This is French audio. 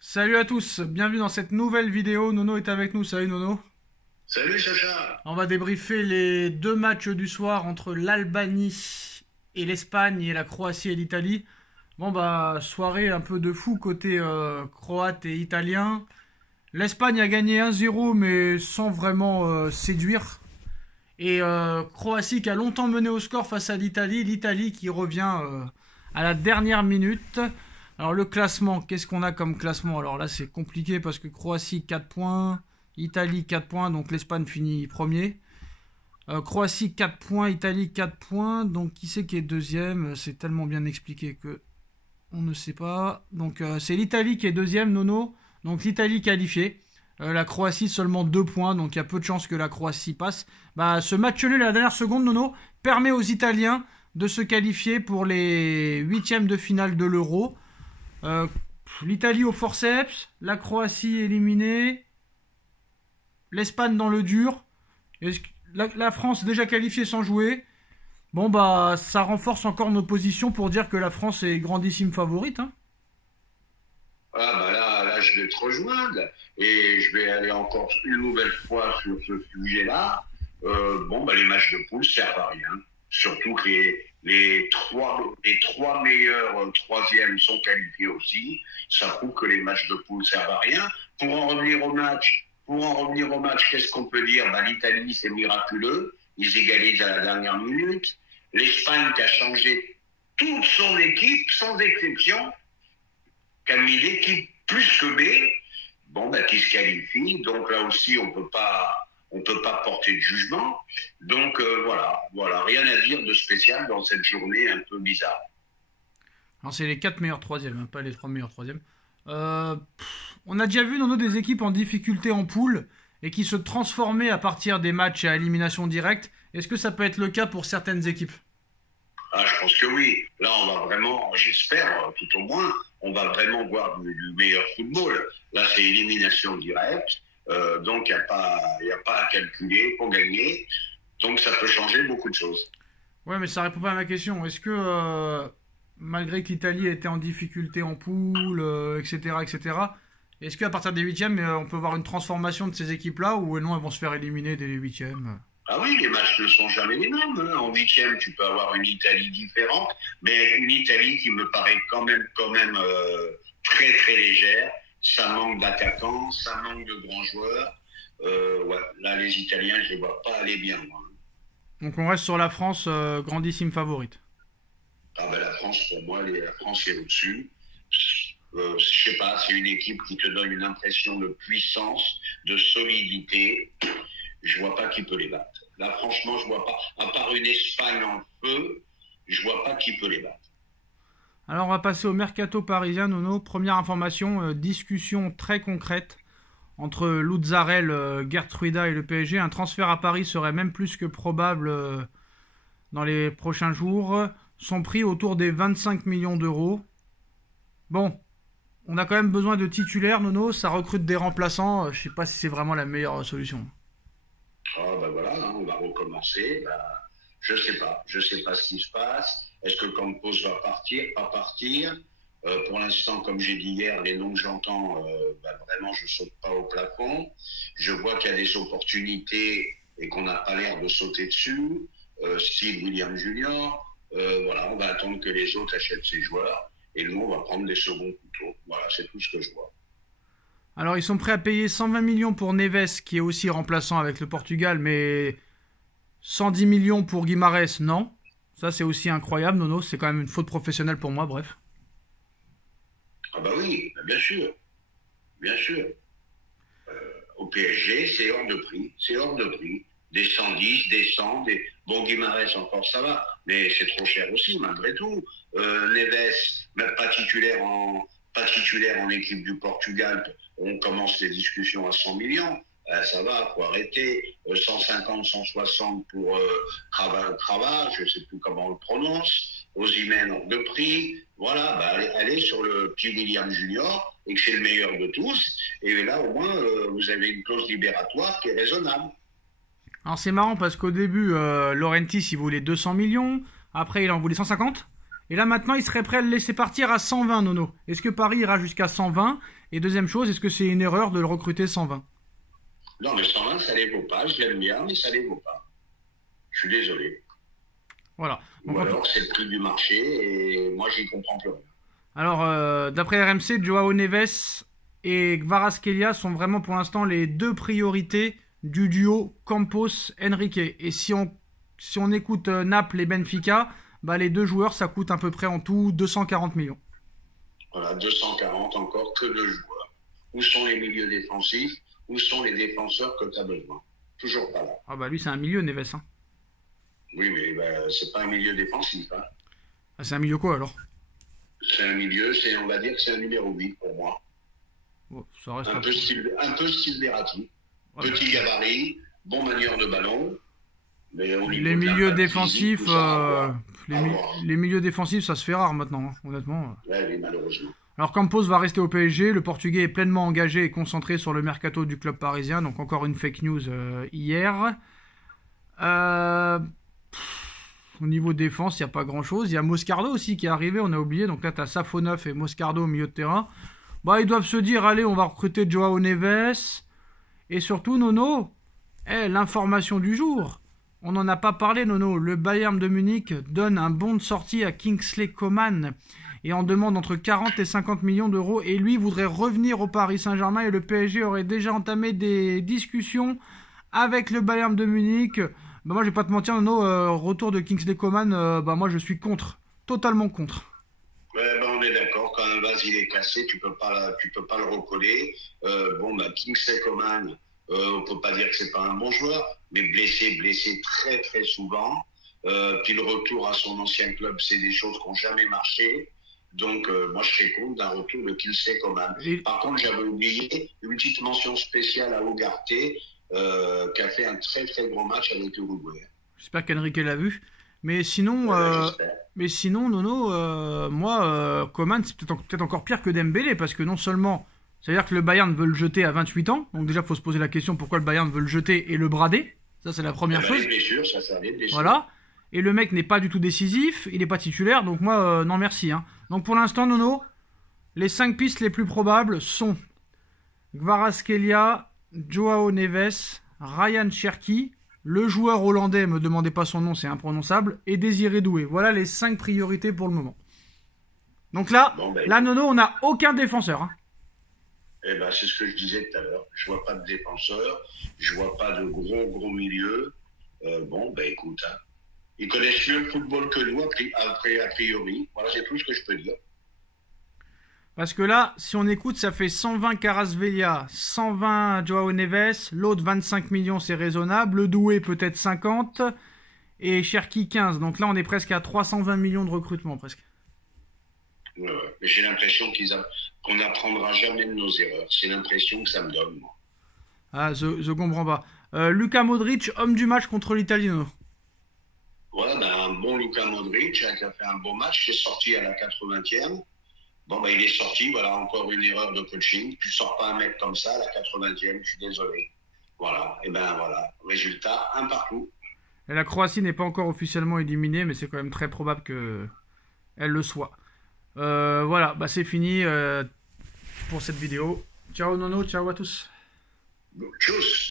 Salut à tous, bienvenue dans cette nouvelle vidéo. Nono est avec nous, salut Nono. Salut Sacha. On va débriefer les deux matchs du soir entre l'Albanie et l'Espagne et la Croatie et l'Italie. Bon bah, soirée un peu de fou côté croate et italien. L'Espagne a gagné 1-0 mais sans vraiment séduire. Et Croatie qui a longtemps mené au score face à l'Italie. L'Italie qui revient à la dernière minute. Alors le classement, qu'est-ce qu'on a comme classement? Alors là c'est compliqué parce que Croatie 4 points, Italie 4 points, donc l'Espagne finit premier. Croatie 4 points, Italie 4 points, donc qui c'est qui est deuxième? C'est tellement bien expliqué que on ne sait pas. Donc c'est l'Italie qui est deuxième, Nono. Donc l'Italie qualifiée. La Croatie seulement 2 points, donc il y a peu de chances que la Croatie passe. Bah, ce match nul à la dernière seconde, Nono, permet aux Italiens de se qualifier pour les huitièmes de finale de l'Euro. Euh, L'Italie au forceps, la Croatie éliminée, l'Espagne dans le dur, la France déjà qualifiée sans jouer. Bon bah ça renforce encore nos positions pour dire que la France est grandissime favorite. Hein. Ah bah là, je vais te rejoindre et je vais aller encore une nouvelle fois sur ce sujet-là. Bon, bah les matchs de poule servent à rien. Surtout que les trois meilleurs troisièmes sont qualifiés aussi. Ça prouve que les matchs de poule servent à rien. Pour en revenir au match, qu'est-ce qu'on peut dire? Bah, l'Italie, c'est miraculeux. Ils égalisent à la dernière minute. L'Espagne qui a changé toute son équipe, sans exception, qui a mis l'équipe plus que B, bon, bah, qui se qualifie. Donc là aussi, on peut pas porter de jugement. Donc voilà, rien à dire de spécial dans cette journée un peu bizarre. Alors c'est les 4 meilleurs troisièmes, hein, pas les 3 meilleurs troisièmes. On a déjà vu dans nos des équipes en difficulté en poule et qui se transformaient à partir des matchs à élimination directe. Est-ce que ça peut être le cas pour certaines équipes? Ah, je pense que oui. Là, on va vraiment, j'espère, tout au moins, on va vraiment voir du meilleur football. Là, c'est élimination directe. Donc, il n'y a pas à calculer pour gagner. Donc, ça peut changer beaucoup de choses. Ouais, mais ça répond pas à ma question. Est-ce que, malgré que l'Italie était en difficulté en poule, etc., etc., est-ce qu'à partir des huitièmes, on peut voir une transformation de ces équipes-là ou non, elles vont se faire éliminer dès les huitièmes? Ah oui, les matchs ne sont jamais les mêmes. Hein. En huitième, tu peux avoir une Italie différente, mais une Italie qui me paraît quand même très très légère. Ça manque d'attaquants, ça manque de grands joueurs. Ouais, là, les Italiens, je les vois pas aller bien, moi. Donc on reste sur la France, grandissime favorite. Ah ben la France, pour moi, la France est au-dessus. Je sais pas, c'est une équipe qui te donne une impression de puissance, de solidité. Je vois pas qui peut les battre. Là, franchement, je vois pas. À part une Espagne en feu, je vois pas qui peut les battre. Alors on va passer au mercato parisien, Nono. Première information, discussion très concrète entre Luzzarel, Gertruida et le PSG. Un transfert à Paris serait même plus que probable dans les prochains jours. Son prix autour des 25 millions d'euros. Bon, on a quand même besoin de titulaires, Nono. Ça recrute des remplaçants. Je sais pas si c'est vraiment la meilleure solution. Ah ben voilà, hein, on va recommencer. Ben, je sais pas. Je sais pas ce qui se passe. Est-ce que Campos va partir, pas partir? Pour l'instant, comme j'ai dit hier, les noms que j'entends, ben, vraiment, je saute pas au plafond. Je vois qu'il y a des opportunités et qu'on n'a pas l'air de sauter dessus. Steve William Junior. Voilà, on va attendre que les autres achètent ces joueurs et nous, on va prendre des seconds couteaux. Voilà, c'est tout ce que je vois. Alors ils sont prêts à payer 120 millions pour Neves, qui est aussi remplaçant avec le Portugal, mais 110 millions pour Guimarães, non. Ça c'est aussi incroyable, Nono. C'est quand même une faute professionnelle pour moi, bref. Ah bah oui, bah bien sûr, bien sûr. Au PSG, c'est hors de prix, c'est hors de prix. Des 110, des 100, des... Bon, Guimarães encore ça va, mais c'est trop cher aussi malgré tout. Neves, même pas titulaire en équipe du Portugal, on commence les discussions à 100 millions. Ça va, faut arrêter. 150, 160 pour Crava, je ne sais plus comment on le prononce. Osimhen hors de prix. Voilà, bah, allez sur le petit William Junior, et que c'est le meilleur de tous. Et là, au moins, vous avez une clause libératoire qui est raisonnable. Alors c'est marrant parce qu'au début, Laurentis il voulait 200 millions, après il en voulait 150, Et là maintenant, il serait prêt à le laisser partir à 120, Nono. Est-ce que Paris ira jusqu'à 120? Et deuxième chose, est-ce que c'est une erreur de le recruter 120? Non, mais 120, ça les vaut pas. Je l'aime bien, mais ça les vaut pas. Je suis désolé. Voilà. Donc, Ou alors, c'est le prix du marché et moi, j'y comprends plus rien. alors, d'après RMC, Joao Neves et Kvaratskhelia sont vraiment pour l'instant les deux priorités du duo Campos-Henrique. Et si on écoute Naples et Benfica, bah, les deux joueurs, ça coûte à peu près en tout 240 millions. Voilà, 240 encore, que de joueurs. Où sont les milieux défensifs? Où sont les défenseurs que tu as besoin? Toujours pas là. Ah bah lui, c'est un milieu, Neves. Hein. Oui, mais c'est pas un milieu défensif. Hein. Ah, c'est un milieu quoi alors? C'est un milieu, on va dire que c'est un numéro 8 pour moi. Bon, ça reste Un peu style Verratti. Ouais, Petit gabarit, bon manière de ballon. Mais les milieux défensifs, physique, les milieux défensifs, ça se fait rare maintenant, hein, honnêtement. Ouais, malheureusement. Alors Campos va rester au PSG, le Portugais est pleinement engagé et concentré sur le mercato du club parisien, donc encore une fake news hier. Au niveau défense, il n'y a pas grand-chose. Il y a Moscardo aussi qui est arrivé, on a oublié, donc là tu as Safonov et Moscardo au milieu de terrain. Bah ils doivent se dire, allez, on va recruter Joao Neves. Et surtout, Nono, l'information du jour. On n'en a pas parlé, Nono. Le Bayern de Munich donne un bon de sortie à Kingsley Coman et en demande entre 40 et 50 millions d'euros. Et lui voudrait revenir au Paris Saint-Germain et le PSG aurait déjà entamé des discussions avec le Bayern de Munich. Bah moi, je vais pas te mentir, Nono, retour de Kingsley Coman, bah moi, je suis contre. Totalement contre. Ouais, on est d'accord. Quand un vase il est cassé, tu peux pas le recoller. Kingsley Coman, on peut pas dire que c'est pas un bon joueur, mais blessé très très souvent. Puis le retour à son ancien club, c'est des choses qui n'ont jamais marché. Donc moi je serais contre d'un retour de Kingsley Coman. Par contre, j'avais oublié une petite mention spéciale à Ugarte, qui a fait un très très gros match avec l'Uruguay. J'espère qu'Enrique l'a vu. Mais sinon, Nono, moi, Coman, c'est peut-être encore pire que Dembélé, parce que non seulement, ça veut dire que le Bayern veut le jeter à 28 ans, donc déjà, il faut se poser la question pourquoi le Bayern veut le jeter et le brader. Ça, c'est la première chose. Les blessures, les blessures. Voilà. Et le mec n'est pas du tout décisif, il n'est pas titulaire, donc moi, non merci. Hein. Donc pour l'instant, Nono, les 5 pistes les plus probables sont Kvaratskhelia, Joao Neves, Ryan Cherki, le joueur hollandais, me demandez pas son nom, c'est imprononçable, et Désiré Doué. Voilà les 5 priorités pour le moment. Donc là, Nono, on n'a aucun défenseur. Hein. C'est ce que je disais tout à l'heure. Je vois pas de défenseur, je vois pas de gros milieu. Écoute, hein. Ils connaissent mieux le football que nous, a priori. Voilà, c'est tout ce que je peux dire. Parce que là, si on écoute, ça fait 120 Kvaratskhelia, 120 Joao Neves, l'autre 25 millions, c'est raisonnable, le Doué peut-être 50, et Cherki 15. Donc là, on est presque à 320 millions de recrutement, presque. Ouais. Mais j'ai l'impression qu'on n'apprendra jamais de nos erreurs. C'est l'impression que ça me donne, moi. Ah, je comprends pas. Luka Modric, homme du match contre l'Italie. Voilà, un bon Luka Modric qui a fait un bon match, qui est sorti à la 80e. Il est sorti, voilà, encore une erreur de coaching. Tu sors pas un mec comme ça à la 80e, je suis désolé. Voilà, résultat, un partout. Et la Croatie n'est pas encore officiellement éliminée, mais c'est quand même très probable qu'elle le soit. Voilà, c'est fini pour cette vidéo. Ciao Nono, ciao à tous. Tchuss.